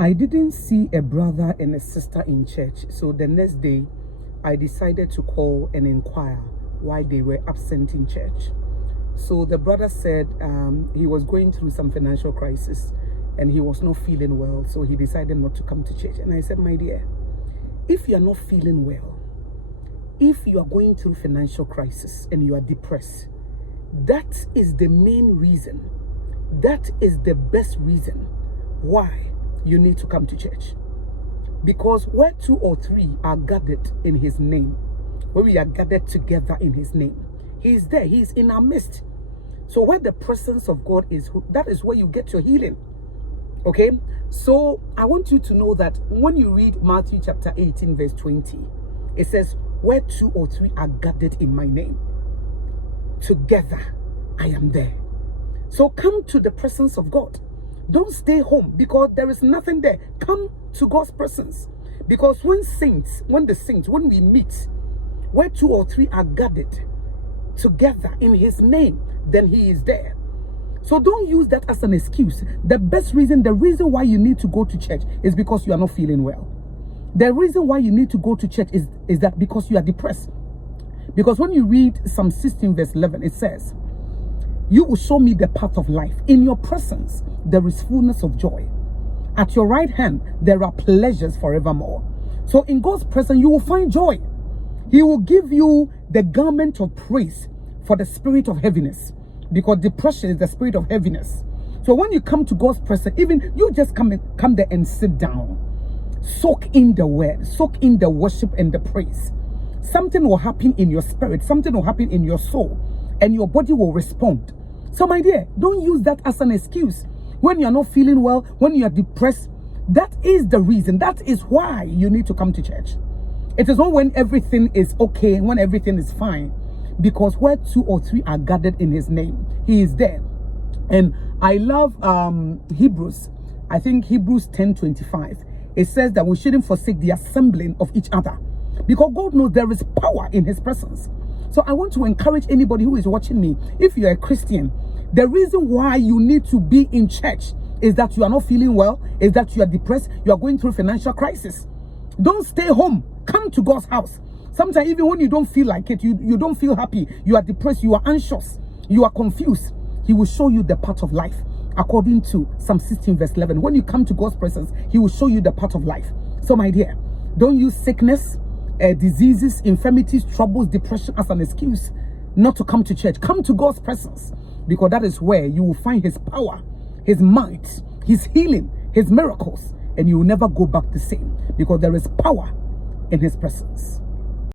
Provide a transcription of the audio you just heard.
I didn't see a brother and a sister in church, so the next day I decided to call and inquire why they were absent in church. So the brother said he was going through some financial crisis and he was not feeling well, so he decided not to come to church. And I said, my dear, if you are not feeling well, if you are going through financial crisis and you are depressed, that is the main reason, that is the best reason why you need to come to church. Because where 2 or 3 are gathered in his name, where we are gathered together in his name, he is there, he is in our midst. So where the presence of God is, that is where you get your healing. Okay, so I want you to know that when you read Matthew chapter 18 verse 20, it says, where 2 or 3 are gathered in my name, together I am there. So come to the presence of God. Don't stay home because there is nothing there. Come to God's presence. Because when we meet, where 2 or 3 are gathered together in his name, then he is there. So don't use that as an excuse. The reason why you need to go to church is because you are not feeling well. The reason why you need to go to church is that because you are depressed. Because when you read Psalm 16 verse 11, it says, you will show me the path of life. In your presence, there is fullness of joy. At your right hand, there are pleasures forevermore. So in God's presence, you will find joy. He will give you the garment of praise for the spirit of heaviness. Because depression is the spirit of heaviness. So when you come to God's presence, even you just come there and sit down. Soak in the word, soak in the worship and the praise. Something will happen in your spirit, something will happen in your soul, and your body will respond. So my dear, don't use that as an excuse. When you're not feeling well, when you're depressed, that is the reason. That is why you need to come to church. It is not when everything is okay, when everything is fine. Because where 2 or 3 are gathered in his name, he is there. And I love Hebrews. I think Hebrews 10:25. It says that we shouldn't forsake the assembling of each other. Because God knows there is power in his presence. So I want to encourage anybody who is watching me, if you're a Christian, the reason why you need to be in church is that you are not feeling well, is that you are depressed, you are going through financial crisis. Don't stay home. Come to God's house. Sometimes even when you don't feel like it, you don't feel happy, you are depressed, you are anxious, you are confused, he will show you the path of life. According to Psalm 16 verse 11, when you come to God's presence, he will show you the path of life. So my dear, don't use sickness, diseases, infirmities, troubles, depression as an excuse not to come to church. Come to God's presence, because that is where you will find his power, his might, his healing, his miracles, and you will never go back the same, because there is power in his presence.